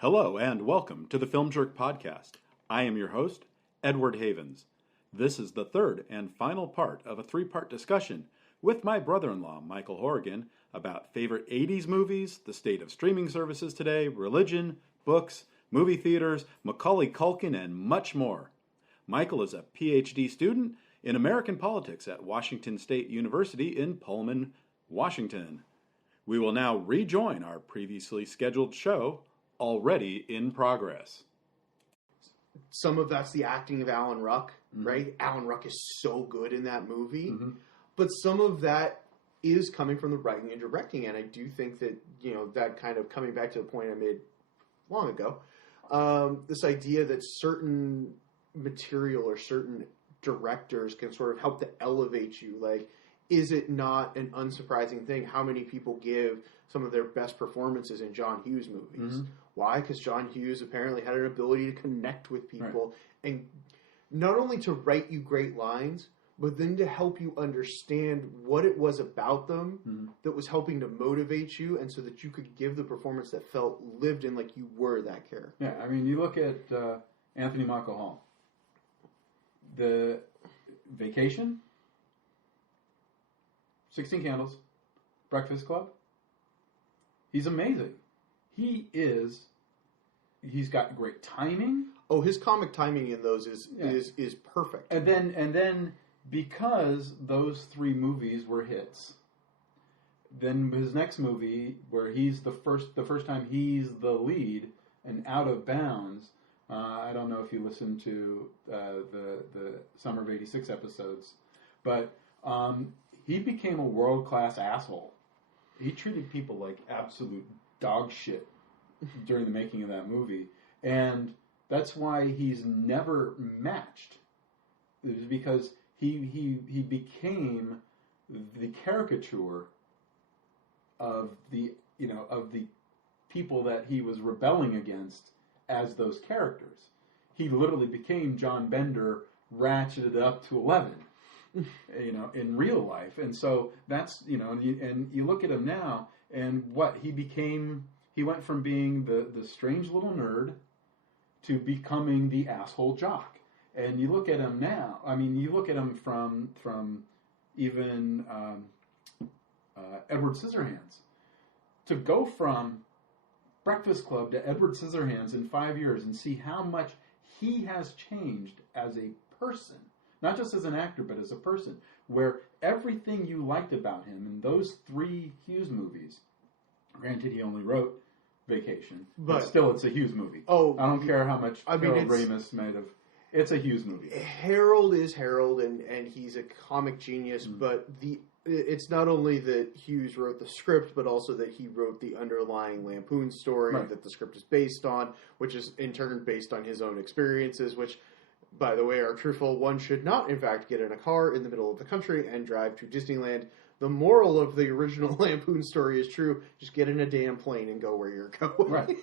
Hello and welcome to the Film Jerk Podcast. I am your host, Edward Havens. This is the third and final part of a three-part discussion with my brother-in-law, Michael Hourigan, about favorite 80s movies, the state of streaming services today, religion, books, movie theaters, Macaulay Culkin, and much more. Michael is a PhD student in American politics at Washington State University in Pullman, Washington. We will now rejoin our previously scheduled show, already in progress. Some of that's the acting of Alan Ruck, right? Alan Ruck is so good in that movie. But some of that is coming from the writing and directing. And I do think that, that kind of coming back to the point I made long ago, this idea that certain material or certain directors can sort of help to elevate you. Like, is it not an unsurprising thing how many people give some of their best performances in John Hughes movies? Why? Because John Hughes apparently had an ability to connect with people and not only to write you great lines, but then to help you understand what it was about them that was helping to motivate you, and so that you could give the performance that felt lived in, like you were that character. Yeah, I mean, you look at Anthony Michael Hall. The Vacation, 16 Candles, Breakfast Club. He's amazing. He's got great timing. Oh, his comic timing in those is perfect. And then because those three movies were hits, then his next movie, where he's the first time he's the lead, and Out of Bounds. I don't know if you listened to the Summer of '86 episodes, but he became a world-class asshole. He treated people like absolute dog shit during the making of that movie, and that's why he's never matched. It was because he became the caricature of the people that he was rebelling against as those characters. He literally became John Bender ratcheted up to 11. In real life. And so that's, and you look at him now, and what he became, he went from being the strange little nerd to becoming the asshole jock. And you look at him now, I mean, you look at him from even Edward Scissorhands. To go from Breakfast Club to Edward Scissorhands in 5 years and see how much he has changed as a person, not just as an actor, but as a person, where everything you liked about him in those three Hughes movies, granted he only wrote Vacation, but still it's a Hughes movie. Oh, I don't care how much Harold Ramis made of. It's a Hughes movie. Harold is Harold, and he's a comic genius, but it's not only that Hughes wrote the script, but also that he wrote the underlying Lampoon story that the script is based on, which is in turn based on his own experiences, which, by the way, are truthful. One should not, in fact, get in a car in the middle of the country and drive to Disneyland. The moral of the original Lampoon story is true. Just get in a damn plane and go where you're going. Right.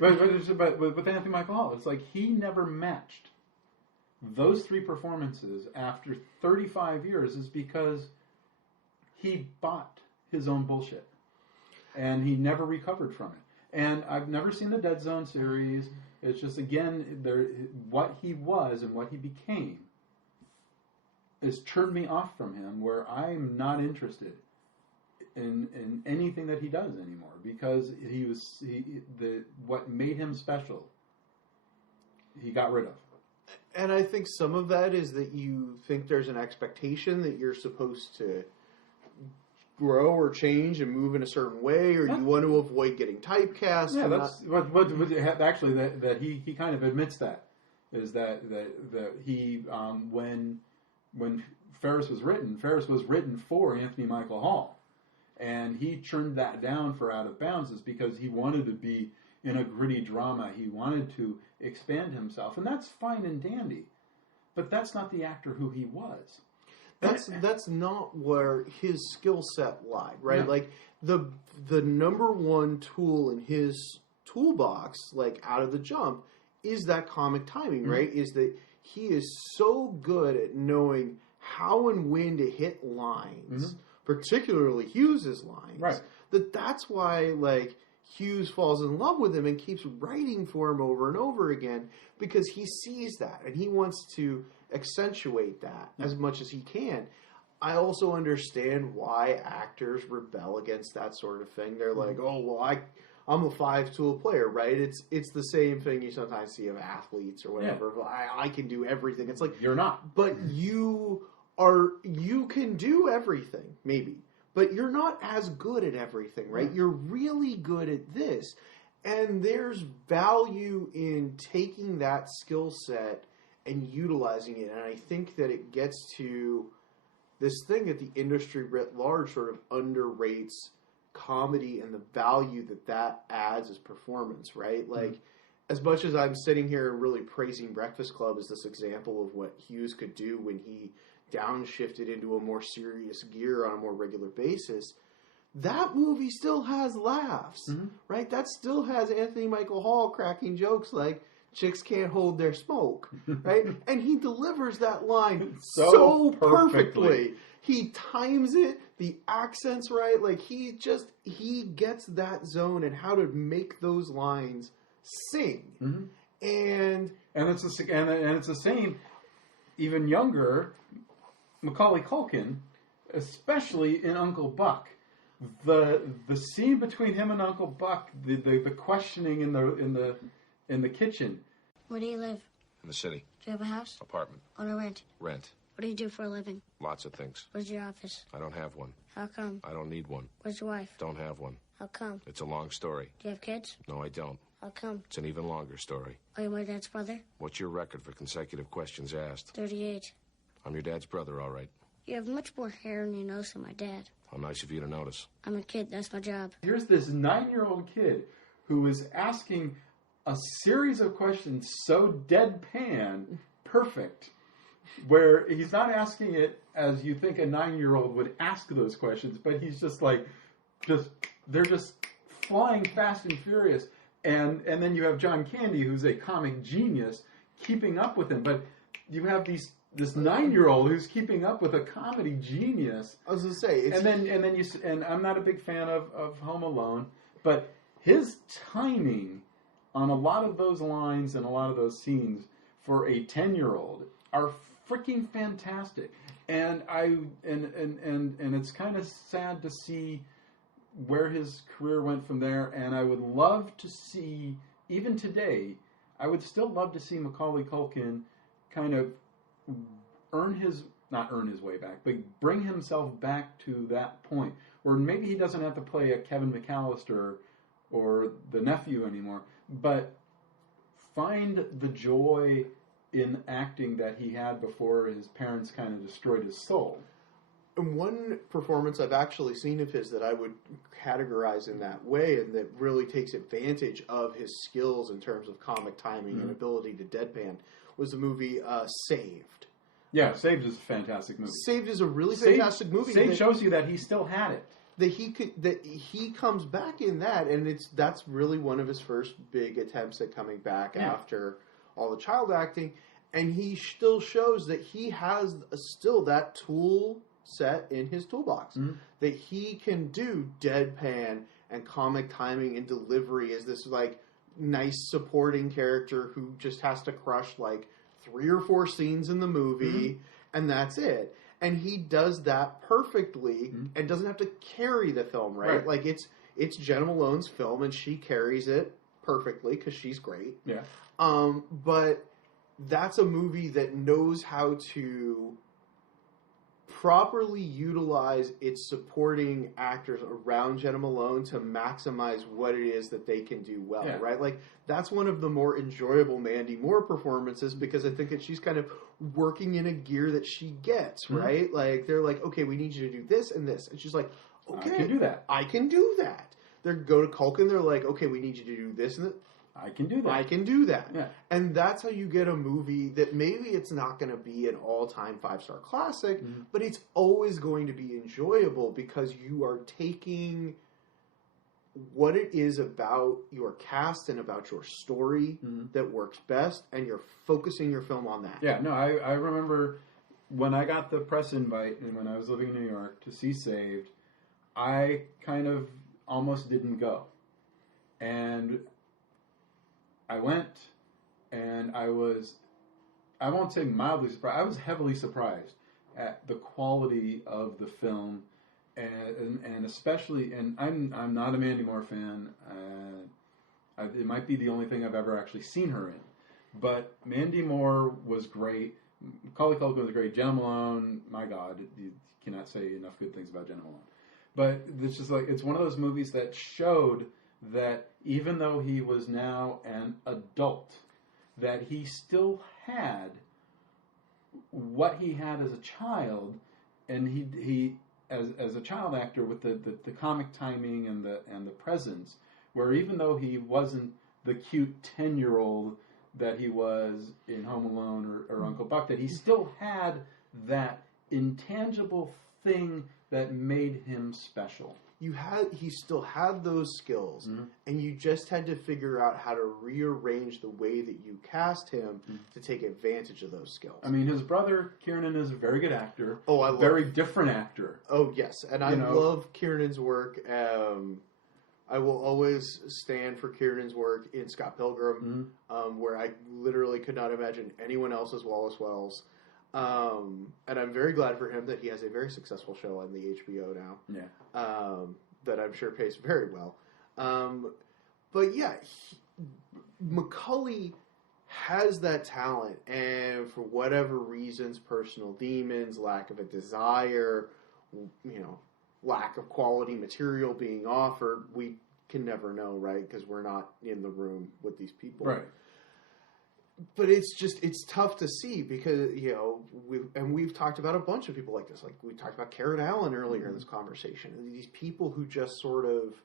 but with Anthony Michael Hall, it's like he never matched those three performances after 35 years is because he bought his own bullshit. And he never recovered from it. And I've never seen the Dead Zone series. It's just, again, what he was and what he became has turned me off from him, where I'm not interested in anything that he does anymore, because what made him special, he got rid of. And I think some of that is that you think there's an expectation that you're supposed to grow or change and move in a certain way, or you want to avoid getting typecast. Yeah, that's what actually that he kind of admits that is that he when Ferris was written for Anthony Michael Hall, and he turned that down for Out of Bounds is because he wanted to be in a gritty drama. He wanted to expand himself, and that's fine and dandy, but that's not the actor who he was. That's not where his skill set lied, right? No. Like the number one tool in his toolbox, like out of the jump, is that comic timing, right? Is that he is so good at knowing how and when to hit lines, particularly Hughes's lines, that's why, like, Hughes falls in love with him and keeps writing for him over and over again because he sees that and he wants to accentuate that as much as he can. I also understand why actors rebel against that sort of thing. They're like, oh, well, I'm a 5-tool player, right? It's the same thing you sometimes see of athletes or whatever. Yeah. I can do everything. It's like, you're not. But you can do everything, maybe. But you're not as good at everything, right? You're really good at this. And there's value in taking that skill set and utilizing it. And I think that it gets to this thing that the industry writ large sort of underrates comedy and the value that adds as performance, right? Like, as much as I'm sitting here and really praising Breakfast Club as this example of what Hughes could do when he downshifted into a more serious gear on a more regular basis, that movie still has laughs, right? That still has Anthony Michael Hall cracking jokes like, chicks can't hold their smoke, right? And he delivers that line so perfectly. He times it, the accent's right, like he gets that zone and how to make those lines sing. And it's the same, even younger, Macaulay Culkin, especially in Uncle Buck. The scene between him and Uncle Buck, the questioning in the kitchen. Where do you live? In the city. Do you have a house? Apartment. On a rent? Rent. What do you do for a living? Lots of things. Where's your office? I don't have one. How come? I don't need one. Where's your wife? Don't have one. How come? It's a long story. Do you have kids? No, I don't. How come? It's an even longer story. Are you my dad's brother? What's your record for consecutive questions asked? 38. I'm your dad's brother, all right. You have much more hair on your nose than my dad. How nice of you to notice. I'm a kid. That's my job. Here's this 9-year-old kid who is asking a series of questions so deadpan, perfect, where he's not asking it as you think a 9-year-old would ask those questions, but he's just like, they're just flying fast and furious. And then you have John Candy, who's a comic genius, keeping up with him. But you have this 9-year-old who's keeping up with a comedy genius. I was going to say, and I'm not a big fan of Home Alone, but his timing on a lot of those lines and a lot of those scenes for a 10-year-old are freaking fantastic. And it's kind of sad to see where his career went from there. And I would love to see, even today, I would still love to see Macaulay Culkin kind of not earn his way back, but bring himself back to that point where maybe he doesn't have to play a Kevin McAllister or the nephew anymore, but find the joy in acting that he had before his parents kind of destroyed his soul. And one performance I've actually seen of his that I would categorize in that way and that really takes advantage of his skills in terms of comic timing and ability to deadpan was the movie Saved. Yeah, Saved is a fantastic movie. Saved is a really fantastic movie. Saved shows you that he still had it. That he comes back in that, and that's really one of his first big attempts at coming back after all the child acting, and he still shows that he has still that tool set in his toolbox that he can do deadpan and comic timing and delivery as this like nice supporting character who just has to crush like 3 or 4 scenes in the movie and that's it. And he does that perfectly and doesn't have to carry the film, right? Like it's Jenna Malone's film and she carries it perfectly because she's great. Yeah. But that's a movie that knows how to properly utilize its supporting actors around Jenna Malone to maximize what it is that they can do well, right? Like, that's one of the more enjoyable Mandy Moore performances because I think that she's kind of working in a gear that she gets, right? Like, they're like, okay, we need you to do this and this. And she's like, okay. I can do that. I can do that. They go to Culkin, they're like, okay, we need you to do this and that. I can do that. I can do that. Yeah. And that's how you get a movie that maybe it's not going to be an all-time 5-star classic, but it's always going to be enjoyable because you are taking what it is about your cast and about your story that works best, and you're focusing your film on that. Yeah, no, I remember when I got the press invite and when I was living in New York to see Saved, I kind of almost didn't go. And I went, and I won't say mildly surprised, I was heavily surprised at the quality of the film, and especially, and I'm not a Mandy Moore fan. It might be the only thing I've ever actually seen her in, but Mandy Moore was great. Macaulay Culkin was great. Jenna Malone, my God, you cannot say enough good things about Jenna Malone. But it's just like, it's one of those movies that showed that even though he was now an adult, that he still had what he had as a child, and he as a child actor with the comic timing and the presence, where even though he wasn't the cute 10-year-old that he was in Home Alone or Uncle Buck, that he still had that intangible thing that made him special. He still had those skills, and you just had to figure out how to rearrange the way that you cast him to take advantage of those skills. I mean, his brother Kiernan is a very good actor. Oh, I love very different actor. Oh, yes, and I love Kiernan's work. I will always stand for Kiernan's work in Scott Pilgrim, where I literally could not imagine anyone else as Wallace Wells. And I'm very glad for him that he has a very successful show on the HBO now. Yeah. That I'm sure pays very well. But yeah, Macaulay has that talent, and for whatever reasons, personal demons, lack of a desire, lack of quality material being offered, we can never know, right? Because we're not in the room with these people. Right. But it's tough to see because, we've talked about a bunch of people like this. Like, we talked about Karen Allen earlier in this conversation. These people who just sort of,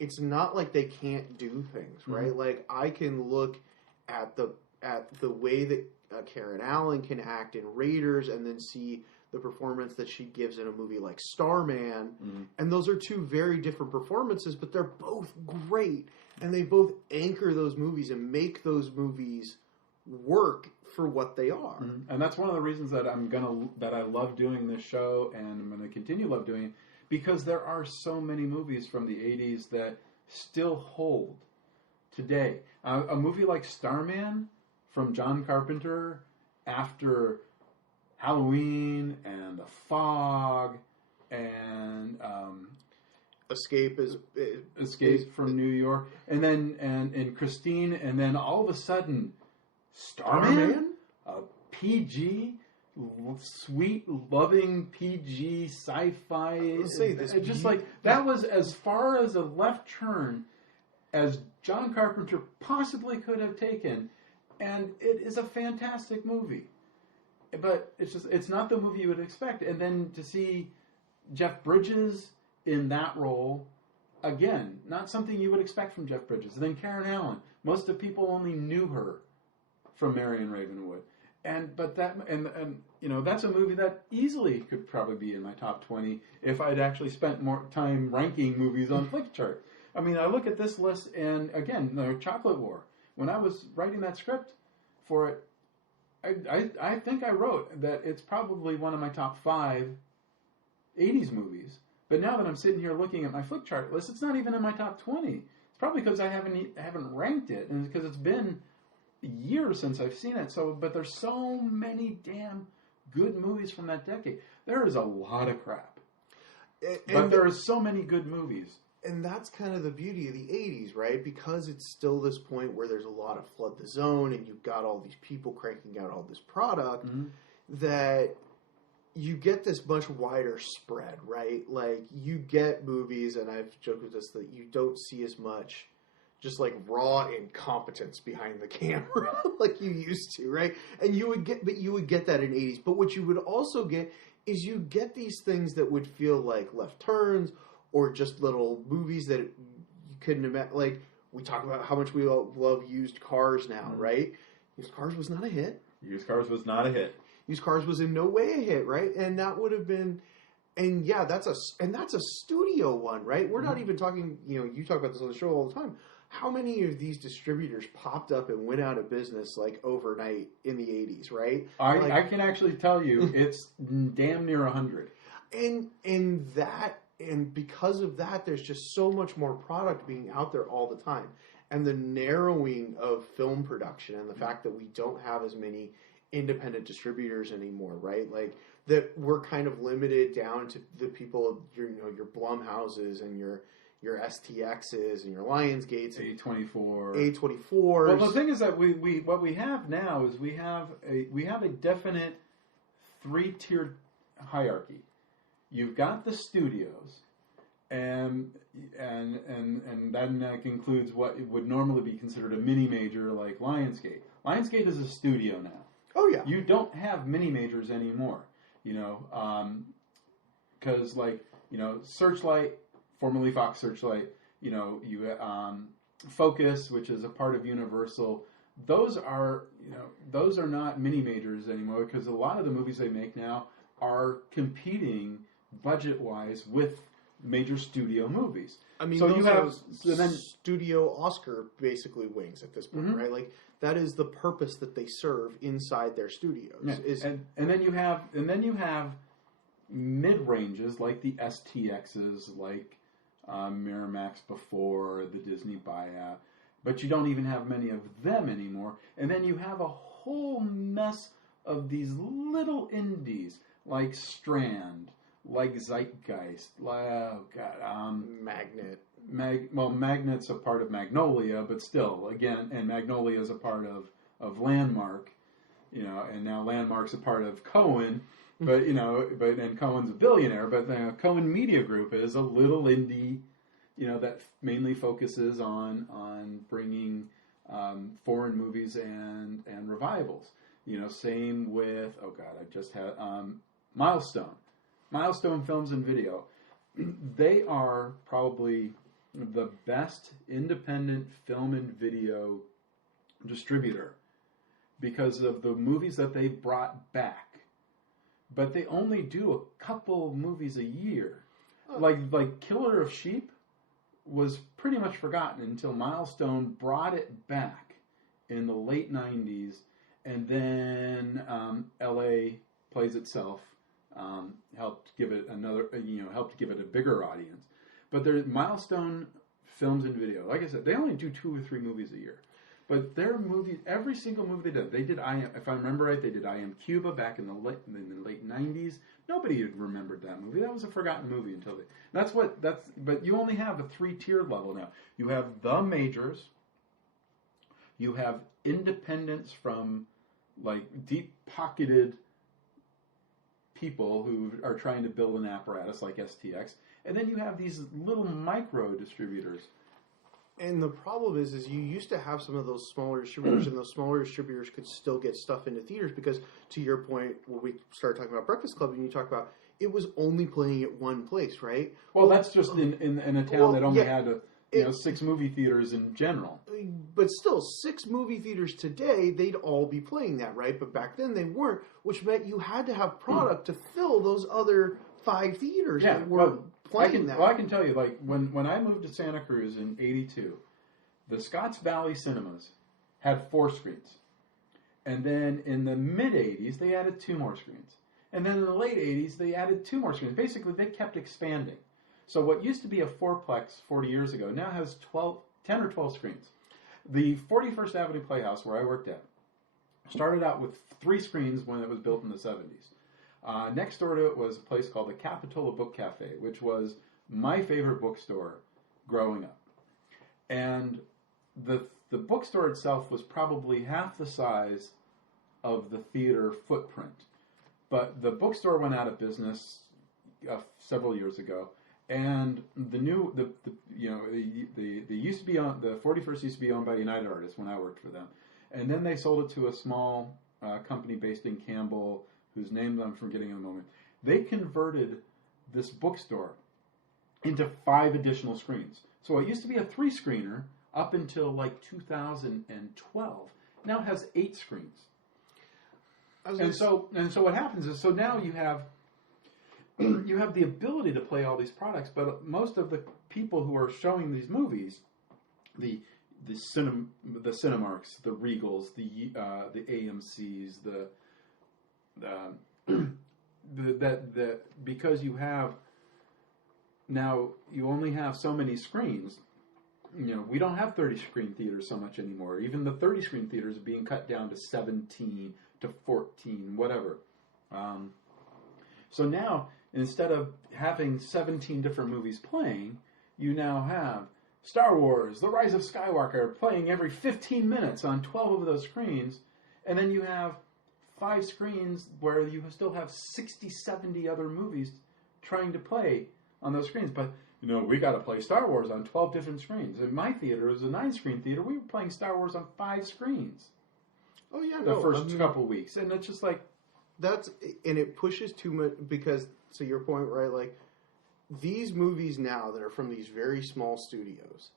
it's not like they can't do things, right? Like, I can look at the way that Karen Allen can act in Raiders and then see the performance that she gives in a movie like Starman. And those are two very different performances, but they're both great. And they both anchor those movies and make those movies work for what they are. And that's one of the reasons that I love doing this show, and I'm going to continue to love doing it, because there are so many movies from the 80s that still hold today. A movie like Starman from John Carpenter after Halloween and The Fog and Escape from New York, and then Christine, and then all of a sudden Starman? A PG, sweet, loving PG sci-fi. That was as far as a left turn as John Carpenter possibly could have taken, and it is a fantastic movie. But it's not the movie you would expect. And then to see Jeff Bridges in that role, again, not something you would expect from Jeff Bridges. And then Karen Allen. Most of people only knew her from Marion Ravenwood, that's a movie that easily could probably be in my top 20 if I'd actually spent more time ranking movies on Flickchart. I mean, I look at this list, and again, the Chocolate War. When I was writing that script for it, I think I wrote that it's probably one of my top 5 '80s movies. But now that I'm sitting here looking at my Flickchart list, it's not even in my top 20. It's probably because I haven't ranked it, and because it's been years since I've seen it. But there's so many damn good movies from that decade. There is a lot of crap, but there are so many good movies. And that's kind of the beauty of the 80s, right? Because it's still this point where there's a lot of flood the zone, and you've got all these people cranking out all this product, that you get this much wider spread, right? Like, you get movies, and I've joked with this, that you don't see as much just like raw incompetence behind the camera like you used to, right? And you would get that in 80s. But what you would also get is you get these things that would feel like left turns or just little movies that you couldn't imagine. Like, we talk about how much we love Used Cars now, right? Used Cars was not a hit. Used Cars was not a hit. Used Cars was in no way a hit, right? And that would have been, and yeah, that's a studio one, right? We're not even talking, you talk about this on the show all the time. How many of these distributors popped up and went out of business like overnight in the 80s, right? I can actually tell you it's damn near 100. And that And because of that, there's just so much more product being out there all the time. And the narrowing of film production and the fact that we don't have as many independent distributors anymore, right? Like that we're kind of limited down to the people, your Blumhouses and your STXs and your Lionsgates, A24. Well, the thing is that we what we have now is we have a definite 3-tiered hierarchy. You've got the studios, and that includes what would normally be considered a mini major like Lionsgate. Lionsgate is a studio now. Oh yeah. You don't have mini majors anymore, because Searchlight, formerly Fox Searchlight, Focus, which is a part of Universal. Those are not mini majors anymore because a lot of the movies they make now are competing budget-wise with major studio movies. I mean, so those you have studio Oscar basically wings at this point, right? Like that is the purpose that they serve inside their studios. Yeah. And then you have mid-ranges like the STXs, like Miramax before the Disney buyout, but you don't even have many of them anymore. And then you have a whole mess of these little indies like Strand, like Zeitgeist, Magnet. Magnet's a part of Magnolia, but still, again, and Magnolia is a part of Landmark, and now Landmark's a part of Cohen, but and Cohen's a billionaire, but the Cohen Media Group is a little indie, that mainly focuses on bringing foreign movies and revivals. Same with I just had Milestone Films and Video. They are probably the best independent film and video distributor because of the movies that they brought back. But they only do a couple movies a year. Oh. Like Killer of Sheep was pretty much forgotten until Milestone brought it back in the late 90s, and then L.A. Plays Itself helped give it a bigger audience. But there's Milestone Films and Video. Like I said, they only do 2 or 3 movies a year. But their movies, every single movie they did if I remember right, they did I Am Cuba back in the late 90s. Nobody had remembered that movie. That was a forgotten movie until but you only have a 3-tiered level now. You have the majors, you have independents from like deep-pocketed people who are trying to build an apparatus like STX, and then you have these little micro distributors. And the problem is you used to have some of those smaller distributors, and those smaller distributors could still get stuff into theaters because, to your point, when we started talking about Breakfast Club, and you talked about it was only playing at one place, right? Well, that's just in a town that only had 6 movie theaters in general. But still, 6 movie theaters today, they'd all be playing that, right? But back then they weren't, which meant you had to have product to fill those other 5 theaters that were playing that. Well, I can tell you, like, when I moved to Santa Cruz in 82, the Scotts Valley Cinemas had 4 screens. And then in the mid-80s, they added 2 more screens. And then in the late 80s, they added 2 more screens. Basically, they kept expanding. So what used to be a 4-plex 40 years ago now has 10 or 12 screens. The 41st Avenue Playhouse, where I worked at, started out with 3 screens when it was built in the 70s. Next door to it was a place called the Capitola Book Cafe, which was my favorite bookstore growing up. And the bookstore itself was probably half the size of the theater footprint. But the bookstore went out of business several years ago. And the used to be on the 41st used to be owned by United Artists when I worked for them, and then they sold it to a small company based in Campbell, whose name I'm forgetting in a moment. They converted this bookstore into 5 additional screens. So it used to be a 3-screener up until like 2012. Now it has 8 screens. And so what happens is now you have the ability to play all these products, but most of the people who are showing these movies, the Cinemarks, the Regals, the AMCs, because you have now you only have so many screens. We don't have 30-screen theaters so much anymore. Even the 30-screen theaters are being cut down to 17, to 14, whatever. So now, instead of having 17 different movies playing, you now have Star Wars, The Rise of Skywalker, playing every 15 minutes on 12 of those screens, and then you have 5 screens where you still have 60, 70 other movies trying to play on those screens. But, we got to play Star Wars on 12 different screens. In my theater, it was a 9-screen theater. We were playing Star Wars on 5 screens. Oh, yeah, the first couple of weeks. And it's just like... And it pushes too much, because, to your point, right, like, these movies now that are from these very small studios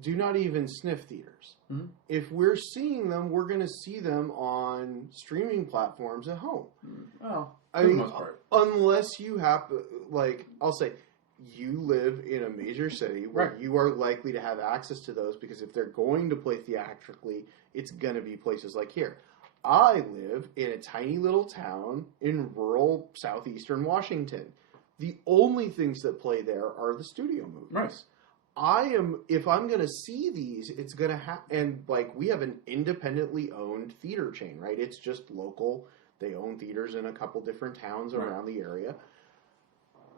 do not even sniff theaters. Mm-hmm. If we're seeing them, we're going to see them on streaming platforms at home. Well, I for mean, the most part. Unless you have, like, I'll say, you live in a major city where Right. you are likely to have access to those, because if they're going to play theatrically, it's going to be places like here. I live in a tiny little town in rural southeastern Washington. The only things that play there are the studio movies. Right. If I'm going to see these, it's going to and like, we have an independently owned theater chain, right? It's just local. They own theaters in a couple different towns around the area.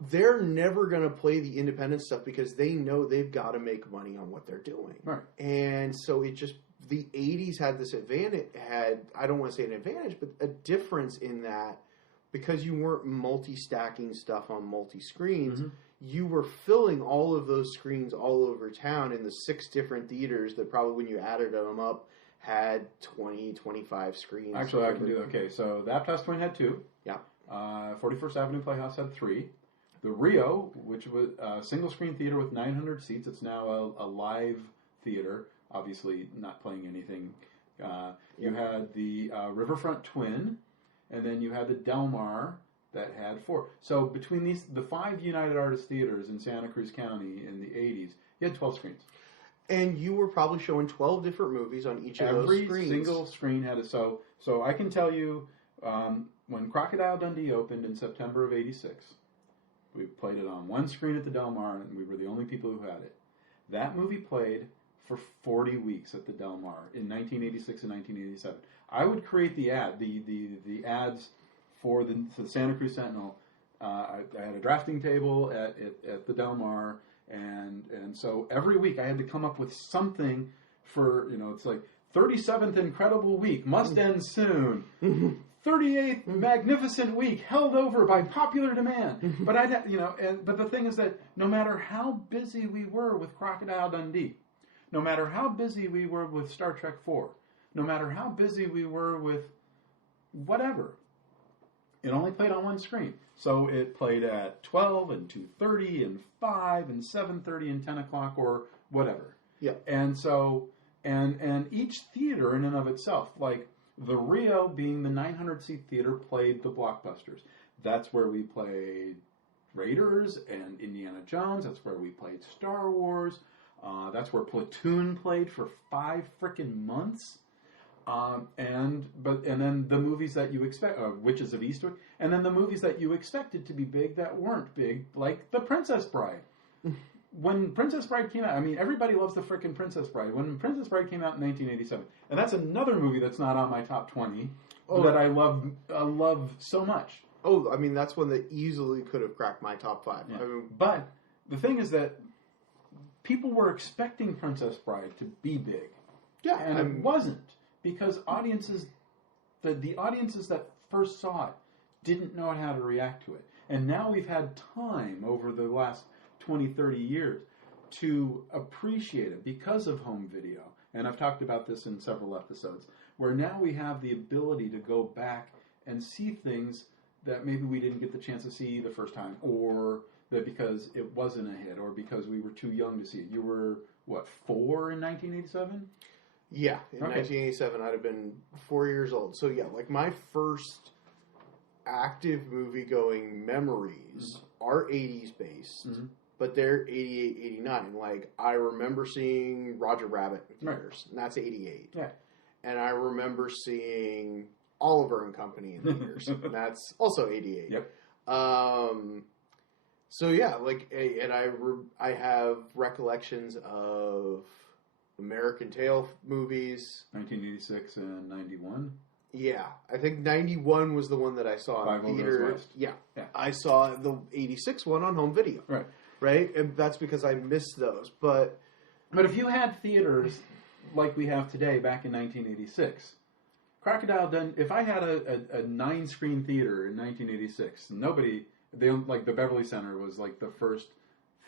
They're never going to play the independent stuff because they know they've got to make money on what they're doing. Right. And so the 80s had this advantage, I don't want to say an advantage, but a difference in that, because you weren't multi-stacking stuff on multi-screens, you were filling all of those screens all over town in the 6 different theaters that probably, when you added them up, had 20, 25 screens. Actually, I can do that. Okay, so the Aptos Twin had 2. Yeah. 41st Avenue Playhouse had 3. The Rio, which was a single-screen theater with 900 seats, it's now a live theater. Obviously, not playing anything. You had the Riverfront Twin, and then you had the Del Mar that had 4. So between the 5 United Artists theaters in Santa Cruz County in the 80s, you had 12 screens. And you were probably showing 12 different movies on each of those screens. Every single screen had a... So I can tell you, when Crocodile Dundee opened in September of 86, we played it on 1 screen at the Del Mar, and we were the only people who had it. That movie played for 40 weeks at the Del Mar in 1986 and 1987. I would create the ads for the Santa Cruz Sentinel. I had a drafting table at the Del Mar, and so every week I had to come up with something for, it's like 37th incredible week, must end soon. 38th magnificent week, held over by popular demand. But but the thing is that no matter how busy we were with Crocodile Dundee, no matter how busy we were with Star Trek IV, no matter how busy we were with whatever, it only played on 1 screen. So it played at 12 and 2:30 and 5 and 7:30 and 10 o'clock or whatever. Yeah. And so, and each theater in and of itself, like the Rio being the 900-seat theater, played the blockbusters. That's where we played Raiders and Indiana Jones. That's where we played Star Wars. That's where Platoon played for 5 frickin' months. And then the movies that you expect, Witches of Eastwick, and then the movies that you expected to be big that weren't big, like The Princess Bride. When Princess Bride came out, I mean, everybody loves the frickin' Princess Bride. When Princess Bride came out in 1987, and that's another movie that's not on my top 20 that I love so much. Oh, I mean, that's one that easily could have cracked my top 5. Yeah. I mean, but the thing is that people were expecting Princess Bride to be big. Yeah. And it wasn't, because audiences, the audiences that first saw it didn't know how to react to it. And now we've had time over the last 20, 30 years to appreciate it because of home video. And I've talked about this in several episodes, where now we have the ability to go back and see things that maybe we didn't get the chance to see the first time, or that because it wasn't a hit, or because we were too young to see it. You were, 4 in 1987? Yeah, in 1987, I'd have been 4 years old. So, yeah, like, my first active movie-going memories are 80s based, but they're 88, 89. Like, I remember seeing Roger Rabbit in theaters, and that's 88. Yeah. And I remember seeing Oliver and Company in theaters, and that's also 88. Yep. So yeah, like, and I have recollections of American Tail movies. 1986 and 91. Yeah, I think 91 was the one that I saw in theater. Yeah, I saw the 86 one on home video. Right, and that's because I missed those. But if you had theaters like we have today back in 1986, Crocodile Dundee. If I had a 9-screen theater in 1986, like the Beverly Center was like the first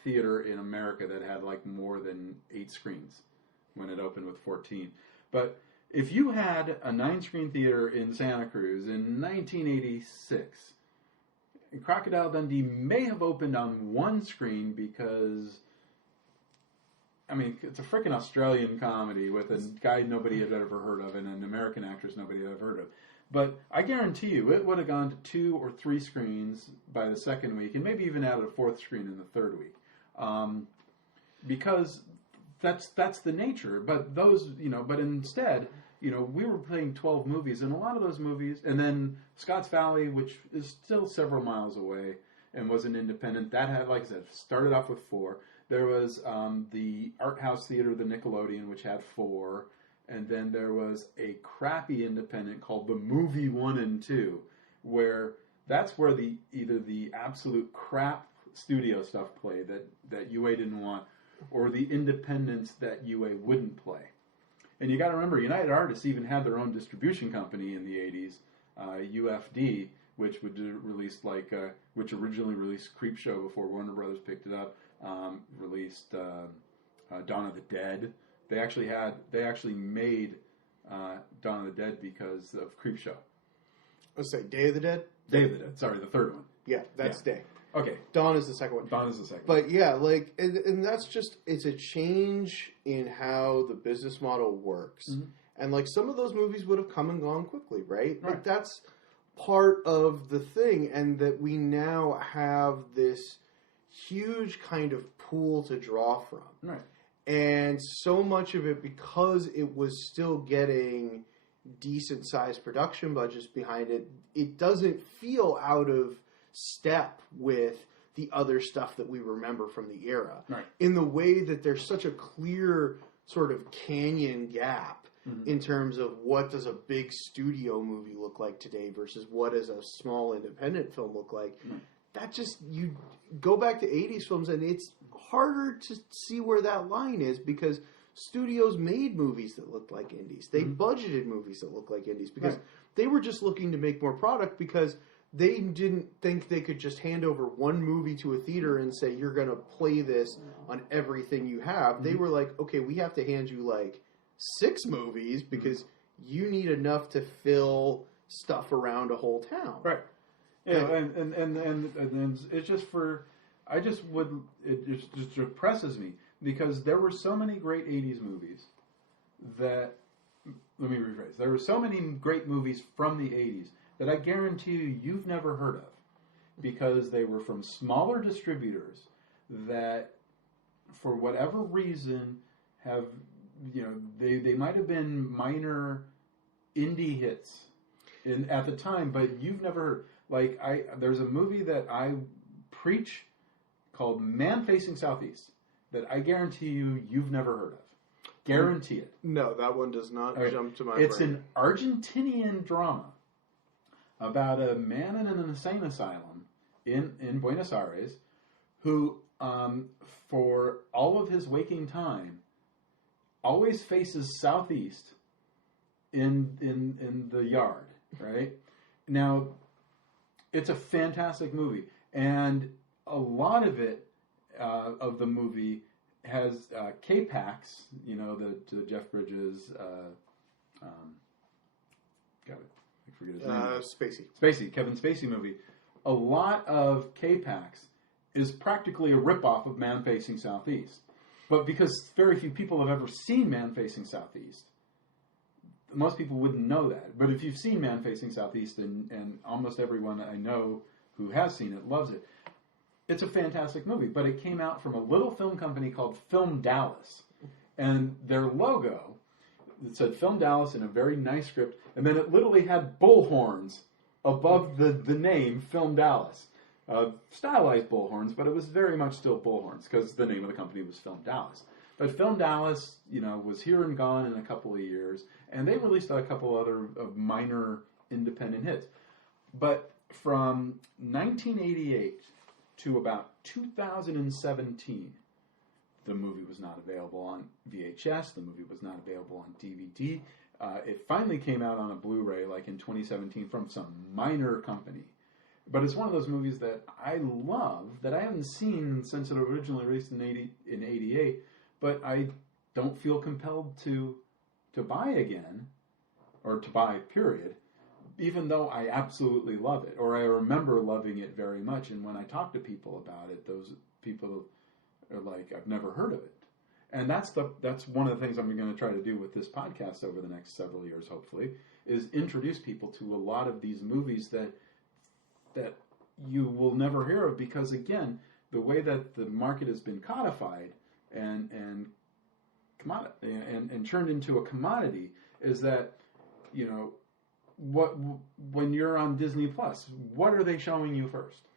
theater in America that had like more than 8 screens when it opened with 14. But if you had a 9-screen theater in Santa Cruz in 1986, Crocodile Dundee may have opened on 1 screen because, I mean, it's a freaking Australian comedy with a guy nobody had ever heard of and an American actress nobody had ever heard of. But I guarantee you it would have gone to 2 or 3 screens by the second week and maybe even added a 4th screen in the 3rd week. Because that's the nature. But those, but instead, we were playing 12 movies, and a lot of those movies, and then Scotts Valley, which is still several miles away and was an independent, that had, like I said, started off with 4. There was the Art House Theater, the Nickelodeon, which had 4. And then there was a crappy independent called the Movie 1 and 2, where that's where either the absolute crap studio stuff played that UA didn't want, or the independents that UA wouldn't play. And you got to remember, United Artists even had their own distribution company in the 80s, UFD, which would release which originally released Creepshow before Warner Brothers picked it up, released Dawn of the Dead. They actually made Dawn of the Dead because of Creepshow. Let's say Day of the Dead? Day of the Dead, sorry, the 3rd one. Yeah, that's Day. Okay. Dawn is the 2nd one. Dawn is the 2nd one. But yeah, like, and that's just, it's a change in how the business model works. Mm-hmm. And like, some of those movies would have come and gone quickly, right? Like, that's part of the thing, and that we now have this huge kind of pool to draw from. Right. And so much of it, because it was still getting decent-sized production budgets behind it, it doesn't feel out of step with the other stuff that we remember from the era. Right. In the way that there's such a clear sort of canyon gap in terms of what does a big studio movie look like today versus what does a small independent film look like. That just, you go back to 80s films and it's harder to see where that line is because studios made movies that looked like indies. They budgeted movies that looked like indies because they were just looking to make more product because they didn't think they could just hand over one movie to a theater and say, you're going to play this on everything you have. They were like, okay, we have to hand you like 6 movies because you need enough to fill stuff around a whole town. Right. Yeah, and it's just it just depresses me because there were so many great 80s movies that, let me rephrase, there were so many great movies from the 80s that I guarantee you've never heard of because they were from smaller distributors that, for whatever reason, have, they might have been minor indie hits at the time, but you've never heard. Like, there's a movie that I preach called Man Facing Southeast that I guarantee you've never heard of. Guarantee it. No, that one does not jump to my brain. It's an Argentinian drama about a man in an insane asylum in Buenos Aires who, for all of his waking time, always faces southeast in the yard, right? Now, it's a fantastic movie, and a lot of it, of the movie, has K-Pax, the Jeff Bridges, I forget his name. Spacey, Kevin Spacey movie. A lot of K-Pax is practically a ripoff of Man Facing Southeast. But because very few people have ever seen Man Facing Southeast, most people wouldn't know that. But if you've seen Man Facing Southeast, and almost everyone I know who has seen it loves it, it's a fantastic movie. But it came out from a little film company called FilmDallas. And their logo, it said FilmDallas in a very nice script, and then it literally had bullhorns above the name FilmDallas. Stylized bullhorns, but it was very much still bullhorns because the name of the company was FilmDallas. But FilmDallas, was here and gone in a couple of years, and they released a couple other minor independent hits. But from 1988 to about 2017, the movie was not available on VHS. The movie was not available on DVD. It finally came out on a Blu-ray, like in 2017, from some minor company. But it's one of those movies that I love, that I haven't seen since it originally released in '88, but I don't feel compelled to buy again, or to buy, period, even though I absolutely love it, or I remember loving it very much. And when I talk to people about it, those people are like, I've never heard of it. And that's one of the things I'm going to try to do with this podcast over the next several years, hopefully, is introduce people to a lot of these movies that you will never hear of, because again, the way that the market has been codified and turned into a commodity is that, when you're on Disney Plus, what are they showing you first?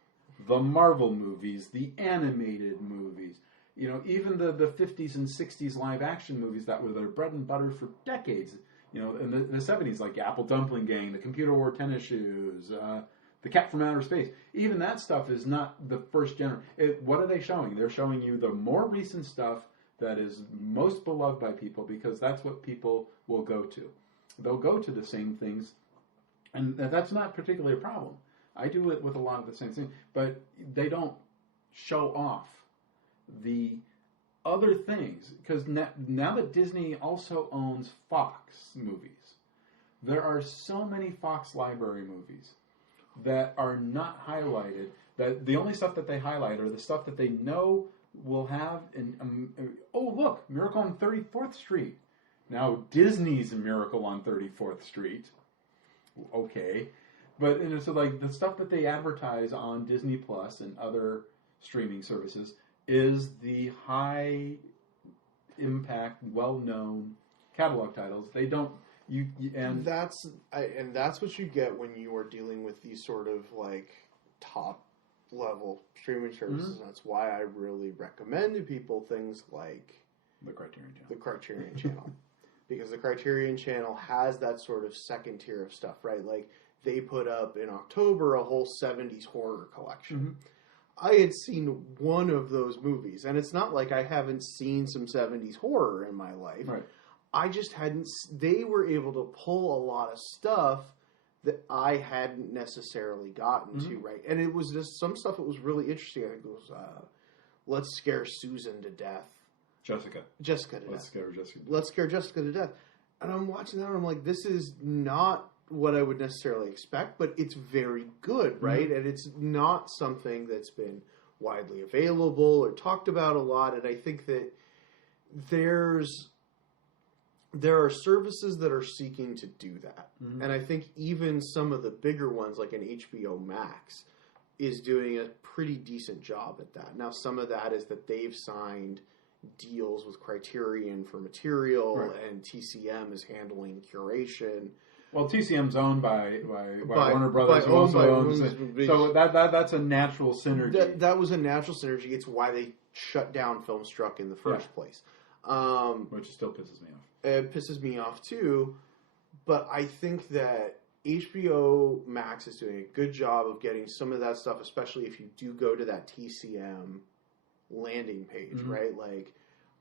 The Marvel movies, the animated movies, even the 50s and 60s live action movies that were their bread and butter for decades. In the 70s, like Apple Dumpling Gang, the Computer Wore Tennis Shoes, The Cat from Outer Space. Even that stuff is not the first generation. What are they showing? They're showing you the more recent stuff that is most beloved by people, because that's what people will go to. They'll go to the same things, and that's not particularly a problem. I do it with a lot of the same things, but they don't show off the other things, because now that Disney also owns Fox movies, there are so many Fox library movies that are not highlighted, that the only stuff that they highlight are the stuff that they know will have oh look, Miracle on 34th Street. Now Disney's Miracle on 34th Street. Okay. But so like the stuff that they advertise on Disney Plus and other streaming services is the high impact, well known catalog titles. They don't and that's what you get when you are dealing with these sort of like top level streaming services. Mm-hmm. That's why I really recommend to people things like the Criterion Channel. The Criterion Channel. Because the Criterion Channel has that sort of second tier of stuff, right? Like they put up in October a whole 70s horror collection. Mm-hmm. I had seen one of those movies, and it's not like I haven't seen some 70s horror in my life. Right. I just hadn't. They were able to pull a lot of stuff that I hadn't necessarily gotten to, right? And it was just some stuff that was really interesting. I think it was Let's Scare Susan to Death. Jessica to death. Let's Scare Jessica to Death. And I'm watching that and I'm like, this is not what I would necessarily expect, but it's very good, right? Mm-hmm. And it's not something that's been widely available or talked about a lot. And I think that there are services that are seeking to do that. Mm-hmm. And I think even some of the bigger ones, like an HBO Max, is doing a pretty decent job at that. Now, some of that is that they've signed deals with Criterion for material, right, and TCM is handling curation. Well, TCM's owned by Warner Brothers, who also owns it. So that's a natural synergy. That was a natural synergy. It's why they shut down Filmstruck in the first place. Which still pisses me off. It pisses me off too, but I think that HBO Max is doing a good job of getting some of that stuff, especially if you do go to that TCM landing page, mm-hmm, right? Like,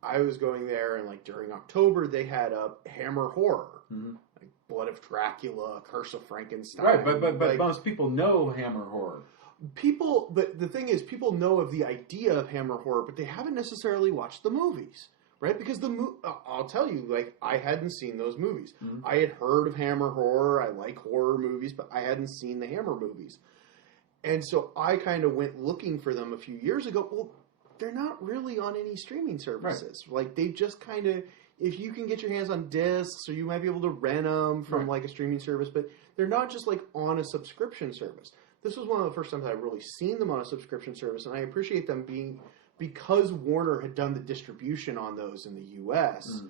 I was going there, and like during October, they had up Hammer Horror, mm-hmm, like Blood of Dracula, Curse of Frankenstein. Right, but like, most people know Hammer Horror. But the thing is, people know of the idea of Hammer Horror, but they haven't necessarily watched the movies. Right? Because I'll tell you, like, I hadn't seen those movies. Mm-hmm. I had heard of Hammer Horror. I like horror movies, but I hadn't seen the Hammer movies. And so I kind of went looking for them a few years ago. Well, they're not really on any streaming services. Right. Like, they just kind of, if you can get your hands on discs, or you might be able to rent them from, like, a streaming service, but they're not just, like, on a subscription service. This was one of the first times I've really seen them on a subscription service, and I appreciate them being... Because Warner had done the distribution on those in the U.S.,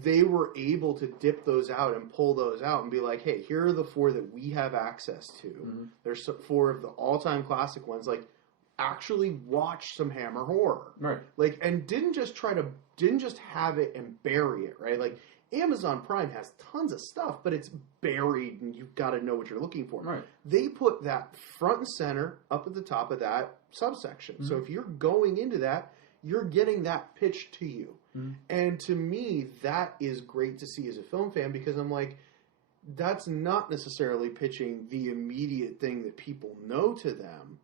they were able to dip those out and pull those out and be like, hey, here are the 4 that we have access to. Mm-hmm. There's 4 of the all-time classic ones. Like, actually watch some Hammer horror. Right. Like, and didn't just have it and bury it, right? Like, Amazon Prime has tons of stuff, but it's buried and you've got to know what you're looking for. Right. They put that front and center up at the top of that subsection. Mm-hmm. So if you're going into that, you're getting that pitched to you. Mm-hmm. And to me, that is great to see as a film fan because I'm like, that's not necessarily pitching the immediate thing that people know to them,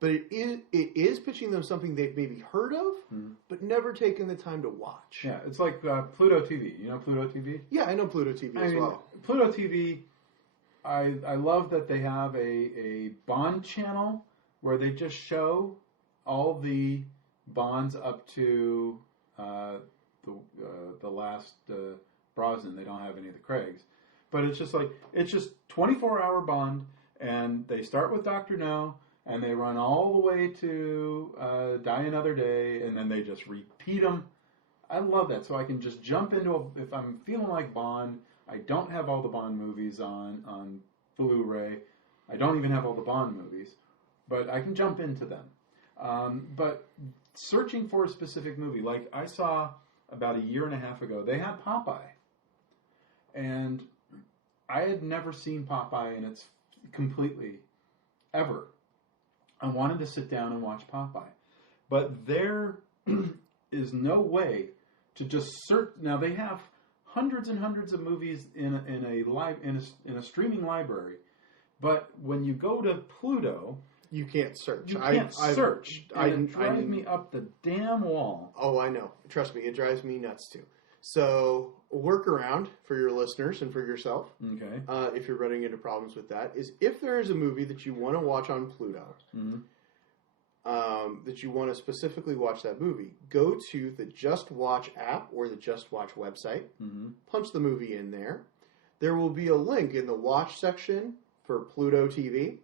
but it is pitching them something they've maybe heard of, but never taken the time to watch. Yeah, it's like Pluto TV. You know Pluto TV? Yeah, I know Pluto TV as well. Pluto TV, I love that they have a Bond channel where they just show all the Bonds up to the last Brosnan. They don't have any of the Craigs. But it's just 24-hour Bond, and they start with Dr. No, and they run all the way to Die Another Day, and then they just repeat them. I love that, so I can just jump into if I'm feeling like Bond. I don't have all the Bond movies on Blu-ray. I don't even have all the Bond movies, but I can jump into them. But searching for a specific movie, like I saw about a year and a half ago, they had Popeye, and I had never seen Popeye in its completely ever. I wanted to sit down and watch Popeye, but there is no way to just search. Now they have hundreds and hundreds of movies in a streaming library, but when you go to Pluto, you can't search. You can't search. It drives me up the damn wall. Oh, I know. Trust me, it drives me nuts too. So, a workaround for your listeners and for yourself, okay, if you're running into problems with that, is if there is a movie that you want to watch on Pluto, that you want to specifically watch that movie, go to the Just Watch app or the Just Watch website, punch the movie in there. There will be a link in the Watch section for Pluto TV.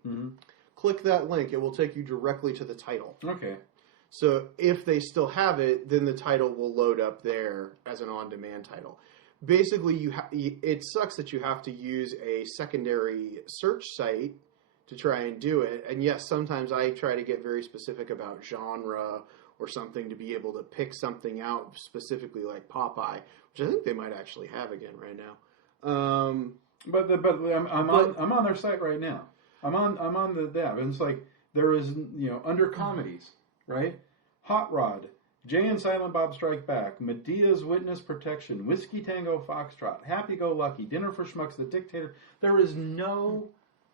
Click that link. It will take you directly to the title. Okay. So if they still have it, then the title will load up there as an on-demand title. Basically, it sucks that you have to use a secondary search site to try and do it. And yes, sometimes I try to get very specific about genre or something to be able to pick something out specifically like Popeye, which I think they might actually have again right now. But I'm on their site right now. I'm on the app, and it's like there is under comedies, right? Hot Rod, Jay and Silent Bob Strike Back, Medea's Witness Protection, Whiskey Tango Foxtrot, Happy Go Lucky, Dinner for Schmucks, The Dictator. There is no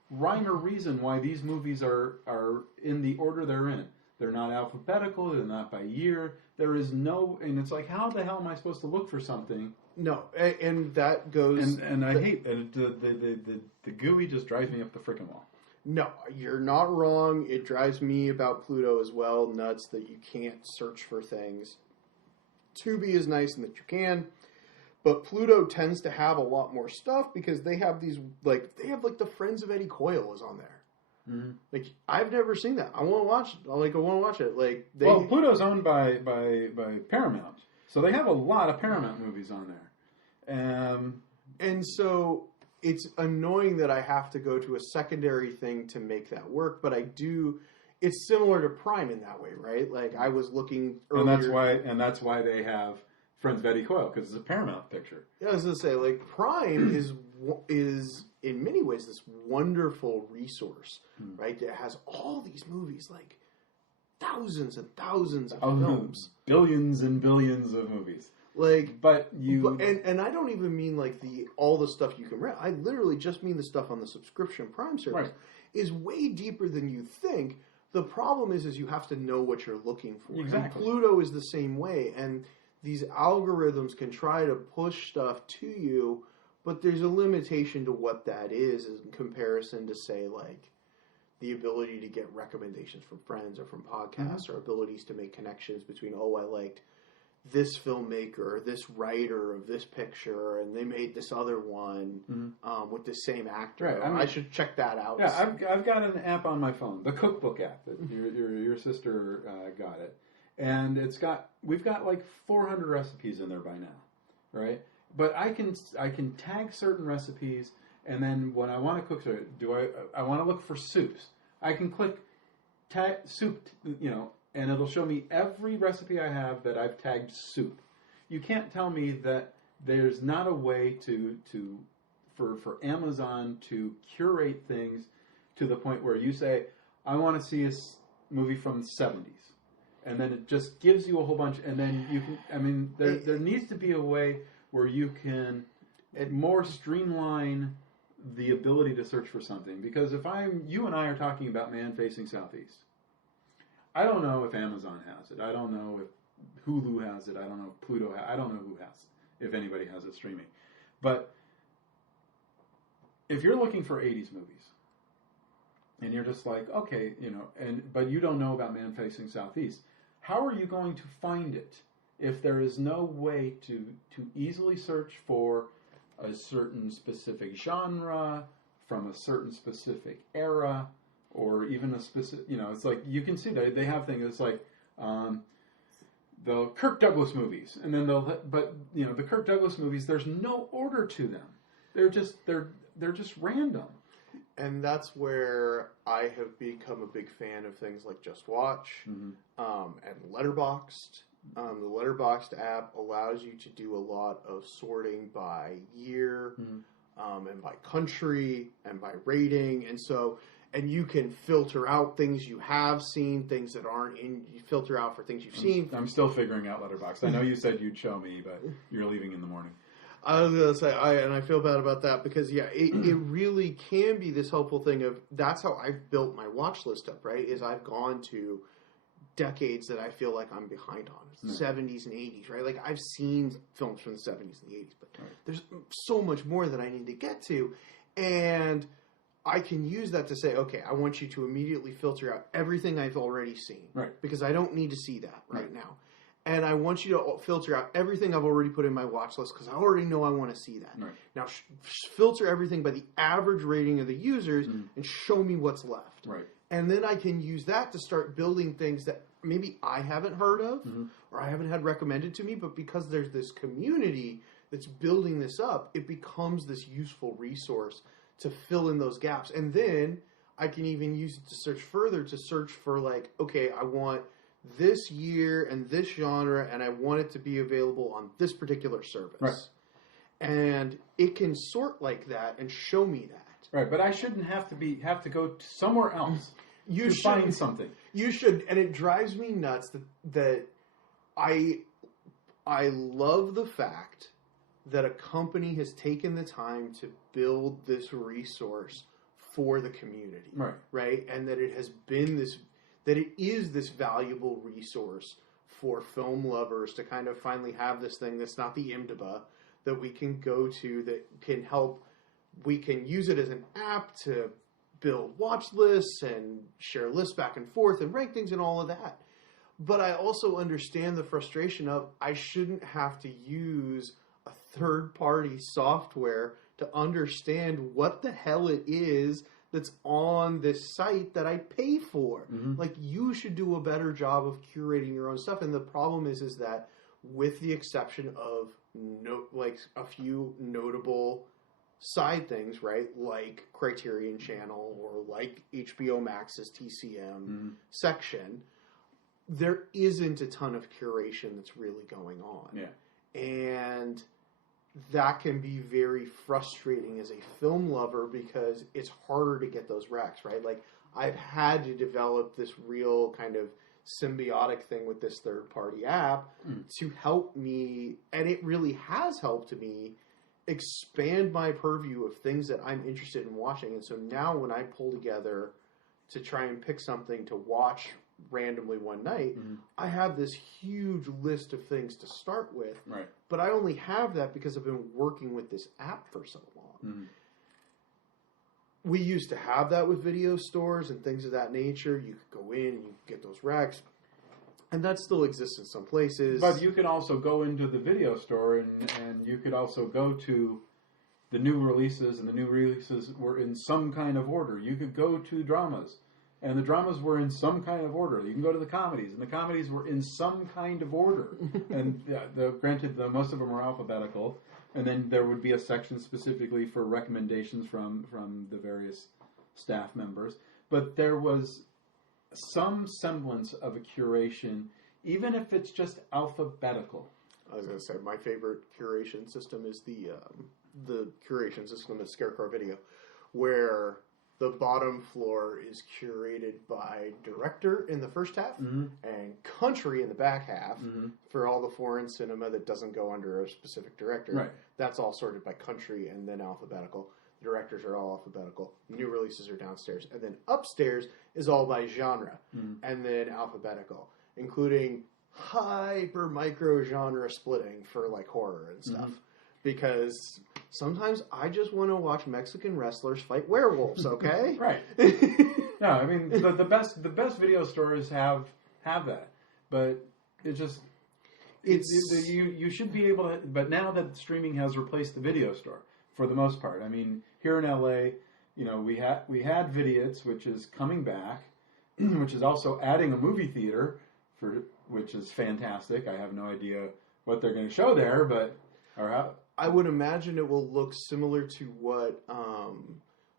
rhyme or reason why these movies are in the order they're in. They're not alphabetical. They're not by year. There is no, and it's like, how the hell am I supposed to look for something? No, and that goes, and I hate the GUI just drives me up the frickin' wall. No, you're not wrong. It drives me about Pluto as well nuts that you can't search for things. Tubi is nice in that you can, but Pluto tends to have a lot more stuff because they have these the Friends of Eddie Coyle is on there. Like, I've never seen that. I want to watch it. I want to watch it. Well, Pluto's owned by Paramount, so they have a lot of Paramount movies on there, and so it's annoying that I have to go to a secondary thing to make that work, but I do. It's similar to Prime in that way, right? Like, I was looking earlier, and that's why they have Friends of Eddie Coyle, because it's a Paramount picture. Yeah, I was gonna say, like, Prime is in many ways this wonderful resource, right? That has all these movies, like thousands and thousands of films, billions and billions of movies. Like, and I don't even mean like all the stuff you can rent. I literally just mean the stuff on the subscription Prime service is way deeper than you think. The problem is you have to know what you're looking for. Exactly. And Pluto is the same way, and these algorithms can try to push stuff to you, but there's a limitation to what that is in comparison to, say, like the ability to get recommendations from friends or from podcasts, or abilities to make connections between, I liked this filmmaker, this writer of this picture, and they made this other one with the same actor. Right. I should check that out. Yeah, I've got an app on my phone, the Cookbook app that your sister got it, and we've got like 400 recipes in there by now. right? But I can tag certain recipes, and then when I want to cook, I want to look for soups. I can click tag soup, and it'll show me every recipe I have that I've tagged soup. You can't tell me that there's not a way for Amazon to curate things to the point where you say, I want to see a movie from the 70s. And then it just gives you a whole bunch, and then you can, there needs to be a way where you can more streamline the ability to search for something. Because if you and I are talking about Man Facing Southeast, I don't know if Amazon has it. I don't know if Hulu has it. I don't know if Pluto has it. I don't know who has it, if anybody has it streaming. But if you're looking for 80s movies, and you're just like, okay, but you don't know about Man Facing Southeast, how are you going to find it if there is no way to easily search for a certain specific genre from a certain specific era, or even a specific, it's like, you can see that they have things, it's like the Kirk Douglas movies, and then the Kirk Douglas movies, there's no order to them. They're just random. And that's where I have become a big fan of things like Just Watch, and Letterboxd. The Letterboxd app allows you to do a lot of sorting by year, and by country, and by rating, and you can filter out things you have seen, things that aren't in. You filter out for things you've seen. I'm still figuring out Letterboxd. I know you said you'd show me, but you're leaving in the morning. I was going to say, I feel bad about that because, it really can be this helpful thing of, that's how I've built my watch list up, right? Is I've gone to decades that I feel like I'm behind on, 70s and 80s, right? Like, I've seen films from the 70s and the 80s, but there's so much more that I need to get to, and I can use that to say, okay, I want you to immediately filter out everything I've already seen, right? Because I don't need to see that right now. And I want you to filter out everything I've already put in my watch list because I already know I want to see that. Right. Now, filter everything by the average rating of the users and show me what's left. Right. And then I can use that to start building things that maybe I haven't heard of or I haven't had recommended to me, but because there's this community that's building this up, it becomes this useful resource to fill in those gaps. And then I can even use it to search further, to search for like, okay, I want this year and this genre, and I want it to be available on this particular service. Right. And it can sort like that and show me that. Right, but I shouldn't have to go somewhere else to find something. You should, and it drives me nuts that I love the fact that a company has taken the time to build this resource for the community. Right. Right? And that it has been that it is this valuable resource for film lovers to kind of finally have this thing that's not the IMDb that we can go to, that can help. We can use it as an app to build watch lists and share lists back and forth and rank things and all of that. But I also understand the frustration of I shouldn't have to use a third-party software to understand what the hell it is that's on this site that I pay for. Like, you should do a better job of curating your own stuff. And the problem is that with the exception of a few notable side things, right, like Criterion Channel or like HBO Max's TCM section, there isn't a ton of curation that's really going on. Yeah. And that can be very frustrating as a film lover because it's harder to get those recs, right? Like, I've had to develop this real kind of symbiotic thing with this third-party app to help me, and it really has helped me expand my purview of things that I'm interested in watching. And so now when I pull together to try and pick something to watch randomly one night, I have this huge list of things to start with. Right. But I only have that because I've been working with this app for so long. We used to have that with video stores and things of that nature. You could go in and you could get those recs. And that still exists in some places. But you can also go into the video store and you could also go to the new releases, and the new releases were in some kind of order. You could go to dramas And the dramas were in some kind of order. You can go to the comedies, and the comedies were in some kind of order. And granted, most of them are alphabetical. And then there would be a section specifically for recommendations from the various staff members. But there was some semblance of a curation, even if it's just alphabetical. I was going to say, my favorite curation system is the curation system of Scarecrow Video, where the bottom floor is curated by director in the first half and country in the back half for all the foreign cinema that doesn't go under a specific director. Right. That's all sorted by country and then alphabetical. The directors are all alphabetical. New releases are downstairs. And then upstairs is all by genre and then alphabetical, including hyper micro genre splitting for like horror and stuff. Because sometimes I just want to watch Mexican wrestlers fight werewolves, okay? Right. No, I mean the best video stores have that, but you should be able to. But now that streaming has replaced the video store for the most part, I mean here in LA, we had Vidiots, which is coming back, which is also adding a movie theater which is fantastic. I have no idea what they're going to show there, but I would imagine it will look similar to what.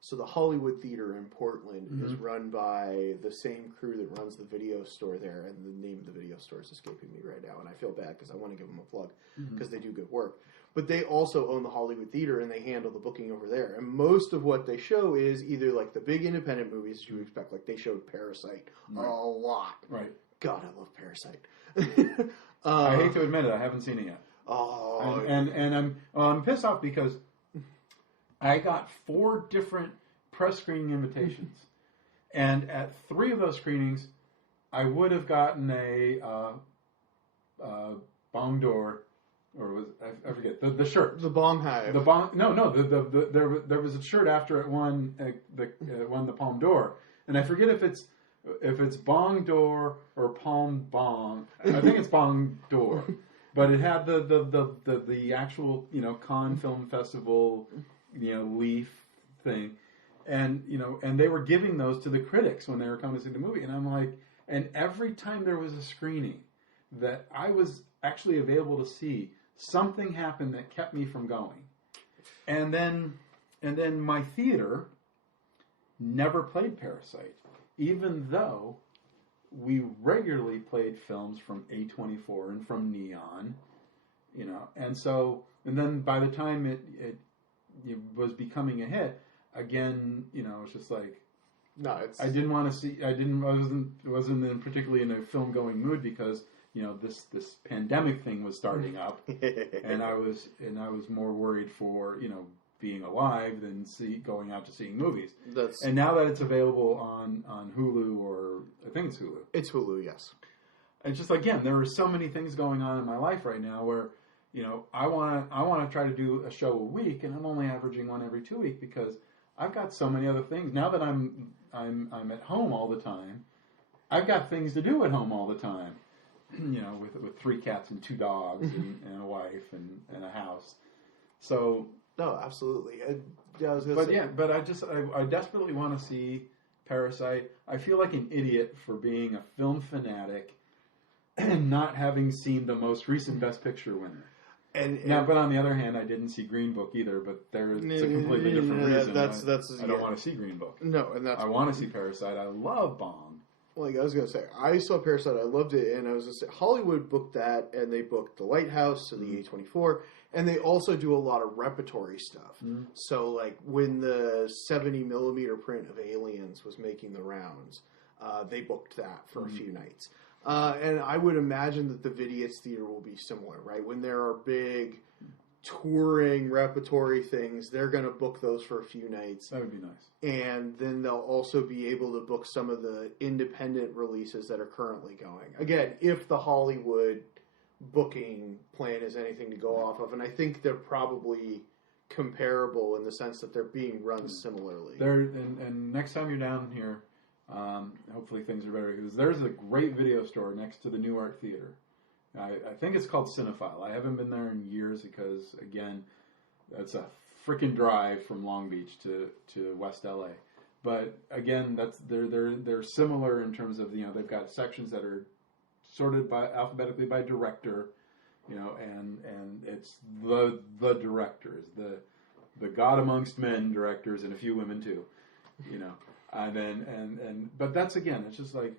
So the Hollywood Theater in Portland is run by the same crew that runs the video store there, and the name of the video store is escaping me right now, and I feel bad because I want to give them a plug because they do good work. But they also own the Hollywood Theater, and they handle the booking over there. And most of what they show is either like the big independent movies you expect, like they showed Parasite a lot. Right. God, I love Parasite. I hate to admit it, I haven't seen it yet. Oh, and I'm pissed off because I got 4 different press screening invitations, and at 3 of those screenings, I would have gotten a Bong d'Or, or was I forget the shirt, the Bong Hive. The Bong there was a shirt after it won the Palme d'Or, and I forget if it's Bong d'Or or Palme Bong. I think it's Bong d'Or. But it had the actual Cannes Film Festival leaf thing, and they were giving those to the critics when they were coming to see the movie, and I'm like, and every time there was a screening that I was actually available to see, something happened that kept me from going, and then my theater never played Parasite, even though we regularly played films from A24 and from Neon, and then by the time it was becoming a hit, again, it's just like, no, it's. I didn't want to see. I wasn't particularly in a film going mood because this pandemic thing was starting up, and I was more worried for being alive than going out to seeing movies. And now that it's available on Hulu, or I think it's Hulu. It's Hulu, yes. And just again, there are so many things going on in my life right now where I want to try to do a show a week, and I'm only averaging one every 2 weeks because I've got so many other things. Now that I'm at home all the time, I've got things to do at home all the time. With 3 cats and 2 dogs and a wife and a house. So. No, absolutely. I was gonna say. But I desperately want to see Parasite. I feel like an idiot for being a film fanatic and not having seen the most recent Best Picture winner. But on the other hand, I didn't see Green Book either. But it's a completely different reason. I don't want to see Green Book. No, and I want to see Parasite. I love Bong. Like I was going to say, I saw Parasite. I loved it, and I was going to say Hollywood booked that, and they booked The Lighthouse, so the A24. And they also do a lot of repertory stuff. So, like, when the 70mm print of Aliens was making the rounds, they booked that for a few nights. And I would imagine that the Vidiots Theater will be similar, right? When there are big touring repertory things, they're going to book those for a few nights. That would be nice. And then they'll also be able to book some of the independent releases that are currently going. Again, if the Hollywood booking plan is anything to go off of, and I think they're probably comparable in the sense that they're being run similarly. And next time you're down here, hopefully things are better, because there's a great video store next to the New Art Theater. I think it's called Cinephile. I haven't been there in years because, again, that's a freaking drive from Long Beach to West LA. But again, they're similar in terms of, they've got sections that are sorted alphabetically by director, and it's the directors, the God amongst men directors, and a few women too, but that's, again, it's just like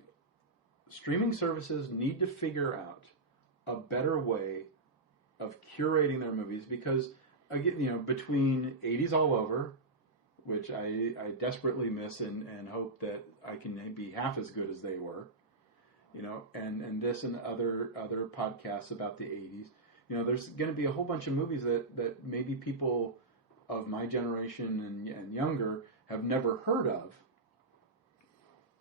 streaming services need to figure out a better way of curating their movies, because again, between 80s All Over, which I desperately miss and hope that I can be half as good as they were, and this and other podcasts about the 80s, there's going to be a whole bunch of movies that maybe people of my generation and younger have never heard of.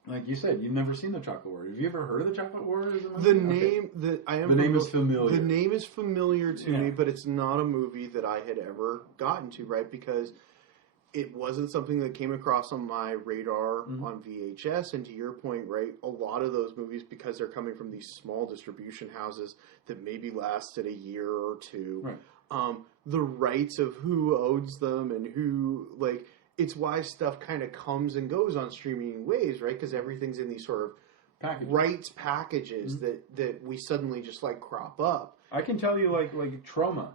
Like you said, you've never seen The Chocolate War. Have you ever heard of The Chocolate War? The name is familiar. The name is familiar to me, but it's not a movie that I had ever gotten to, right? Because it wasn't something that came across on my radar on VHS. And to your point, right, a lot of those movies, because they're coming from these small distribution houses that maybe lasted a year or two, right. The rights of who owns them and who, like, it's why stuff kind of comes and goes on streaming waves, right? Because everything's in these sort of rights packages that we suddenly just, like, crop up. I can tell you, like Troma.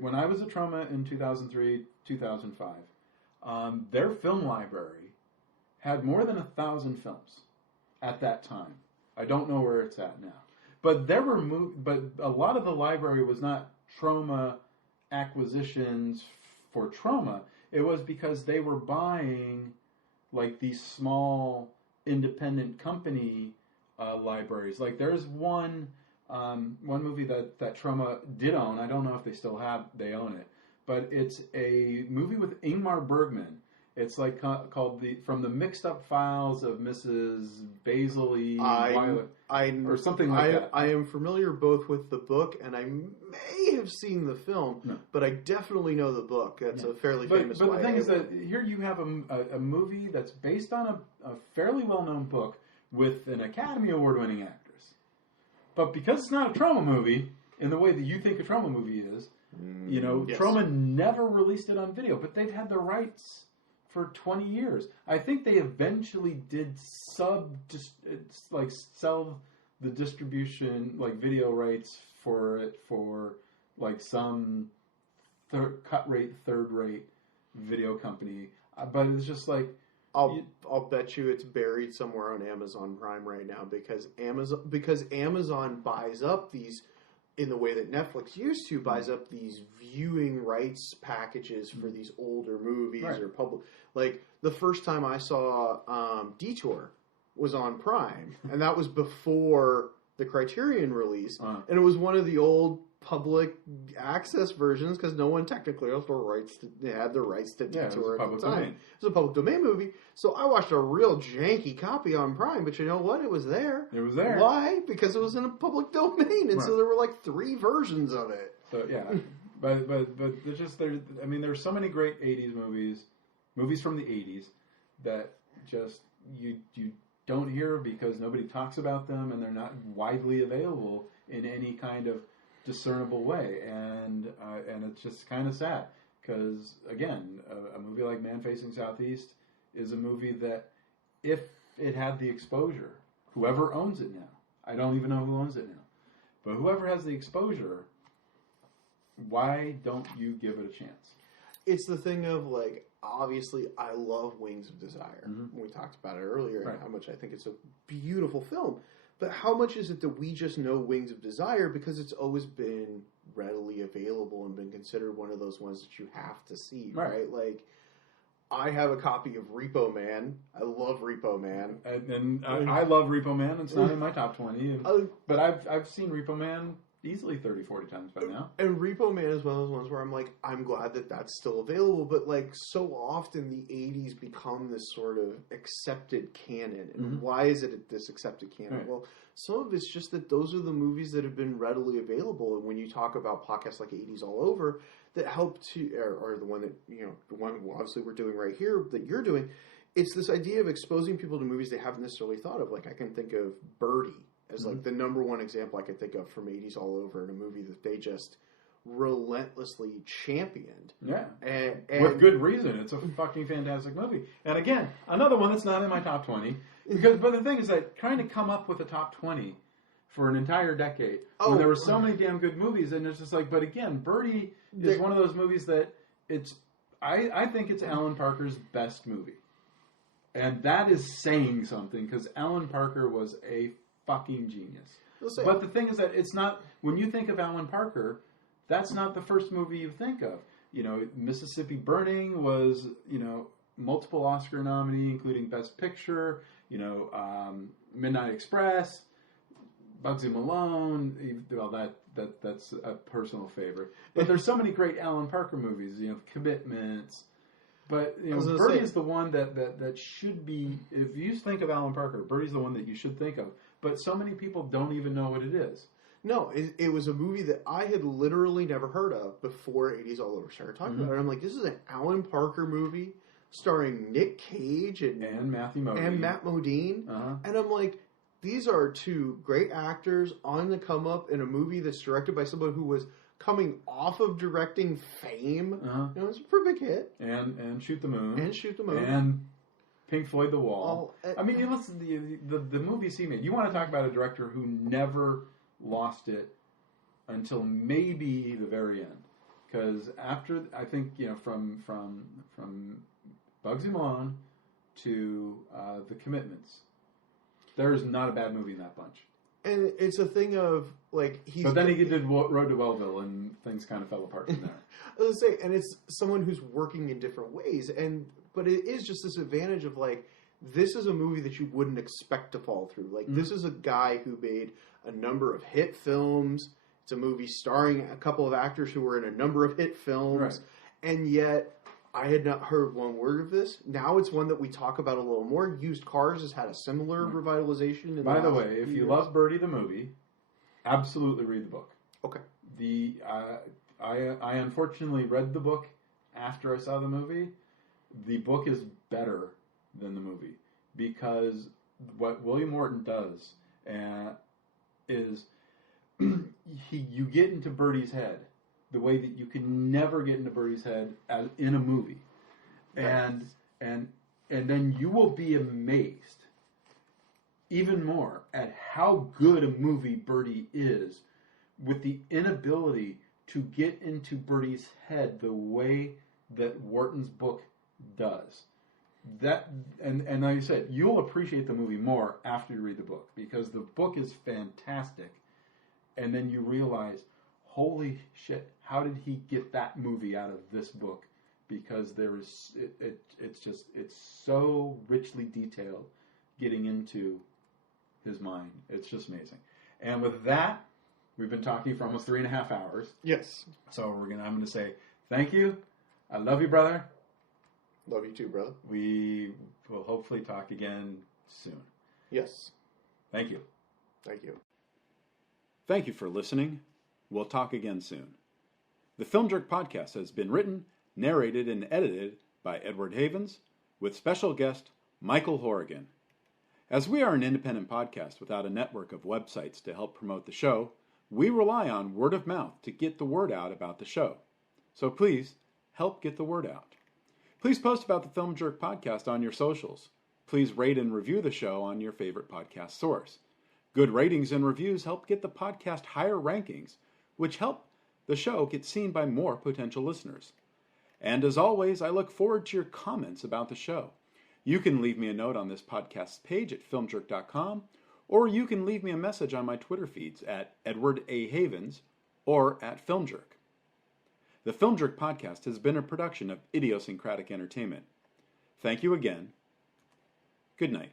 When I was at Troma in 2003, 2005, their film library had more than 1,000 films at that time. I don't know where it's at now. But there were but a lot of the library was not Troma acquisitions for Troma. It was because they were buying, like, these small independent company libraries. Like, there's one movie that Troma did own. I don't know if they own it, but it's a movie with Ingmar Bergman. It's like called From the Mixed Up Files of Mrs. Basil-E Violet, or something like that. I am familiar both with the book, and I may have seen the film, but I definitely know the book. That's a fairly famous. But the thing is that here you have a movie that's based on a fairly well-known book with an Academy Award-winning actress. But because it's not a Troma movie in the way that you think a Troma movie is, yes. Troma never released it on video, but they've had the rights for 20 years. I think they eventually did sell the distribution, like, video rights for it for, like, some third-rate video company. But it's just like, I'll bet you it's buried somewhere on Amazon Prime right now, because Amazon buys up these, in the way that Netflix used to, buys up these viewing rights packages for these older movies or public. Like, the first time I saw Detour was on Prime, and that was before the Criterion release, and it was one of the old public access versions, because no one technically had the rights to Detour at the time. It was a public domain movie, so I watched a real janky copy on Prime, but you know what? It was there. It was there. Why? Because it was in a public domain, and so there were like 3 versions of it. So yeah, but there's just there's so many great 80s movies from the 80s that just you don't hear because nobody talks about them, and they're not widely available in any kind of discernible way, and it's just kind of sad, because again, a movie like Man Facing Southeast is a movie that, if it had the exposure, whoever owns it now, I don't even know who owns it now, but whoever has the exposure, why don't you give it a chance? It's the thing of, like, obviously I love Wings of Desire. We talked about it earlier, and how much I think it's a beautiful film. But how much is it that we just know Wings of Desire because it's always been readily available and been considered one of those ones that you have to see, right? Like, I have a copy of Repo Man. I love Repo Man. And I love Repo Man. It's not in my top 20. But I've seen Repo Man easily 30, 40 times by now. And Repo Man is one of those ones where I'm like, I'm glad that that's still available, but, like, so often the 80s become this sort of accepted canon. And why is it this accepted canon? Well, some of it's just that those are the movies that have been readily available. And when you talk about podcasts like 80s All Over, that help to, or the one that, the one obviously we're doing right here that you're doing, it's this idea of exposing people to movies they haven't necessarily thought of. Like, I can think of Birdy as, like, the number one example I could think of from 80s All Over, in a movie that they just relentlessly championed. Yeah. And with good reason. It's a fucking fantastic movie. And again, another one that's not in my top 20. But the thing is that trying to come up with a top 20 for an entire decade when there were so many damn good movies, and it's just like, but again, Birdy is one of those movies that I think it's Alan Parker's best movie. And that is saying something, because Alan Parker was a fucking genius. But the thing is that it's not, when you think of Alan Parker, that's not the first movie you think of. You know, Mississippi Burning was, multiple Oscar nominee, including Best Picture, Midnight Express, Bugsy Malone. Well, that's a personal favorite. But there's so many great Alan Parker movies, Commitments. But Birdy is the one that should be, if you think of Alan Parker, Birdy's the one that you should think of. But so many people don't even know what it is. No, it was a movie that I had literally never heard of before 80s All Over started talking about it. I'm like, this is an Alan Parker movie starring Nick Cage and Matthew Modine. And Matt Modine. Uh-huh. And I'm like, these are two great actors on the come up in a movie that's directed by someone who was coming off of directing Fame. Uh-huh. It's a pretty big hit. And Shoot the Moon. And Pink Floyd, The Wall. I mean, you listen to the movies he made. You want to talk about a director who never lost it until maybe the very end. Because after, I think, from Bugsy Malone to The Commitments, there's not a bad movie in that bunch. And it's a thing of, like, But then he did Road to Wellville, and things kind of fell apart from there. I was going to say, and it's someone who's working in different ways, but it is just this advantage of, like, this is a movie that you wouldn't expect to fall through. Like, this is a guy who made a number of hit films. It's a movie starring a couple of actors who were in a number of hit films. Right. And yet, I had not heard one word of this. Now it's one that we talk about a little more. Used Cars has had a similar revitalization. By the way, if you love Birdy the movie, absolutely read the book. Okay. I unfortunately read the book after I saw the movie. The book is better than the movie, because what William Morton does is you get into Birdy's head the way that you can never get into Birdy's head in a movie, and then you will be amazed even more at how good a movie Birdy is, with the inability to get into Birdy's head the way that Wharton's book does. And like I said, you'll appreciate the movie more after you read the book, because the book is fantastic, and then you realize, holy shit, how did he get that movie out of this book? Because it's so richly detailed, getting into his mind. It's just amazing. And with that, we've been talking for almost 3.5 hours. Yes. So I'm going to say thank you. I love you, brother. Love you too, brother. We will hopefully talk again soon. Yes. Thank you. Thank you. Thank you for listening. We'll talk again soon. The Film Jerk podcast has been written, narrated, and edited by Edward Havens, with special guest Michael Hourigan. As we are an independent podcast without a network of websites to help promote the show, we rely on word of mouth to get the word out about the show. So please, help get the word out. Please post about the Film Jerk podcast on your socials. Please rate and review the show on your favorite podcast source. Good ratings and reviews help get the podcast higher rankings, which help the show get seen by more potential listeners. And as always, I look forward to your comments about the show. You can leave me a note on this podcast's page at filmjerk.com, or you can leave me a message on my Twitter feeds at Edward A. Havens or at FilmJerk. The Film Jerk podcast has been a production of Idiosyncratic Entertainment. Thank you again. Good night.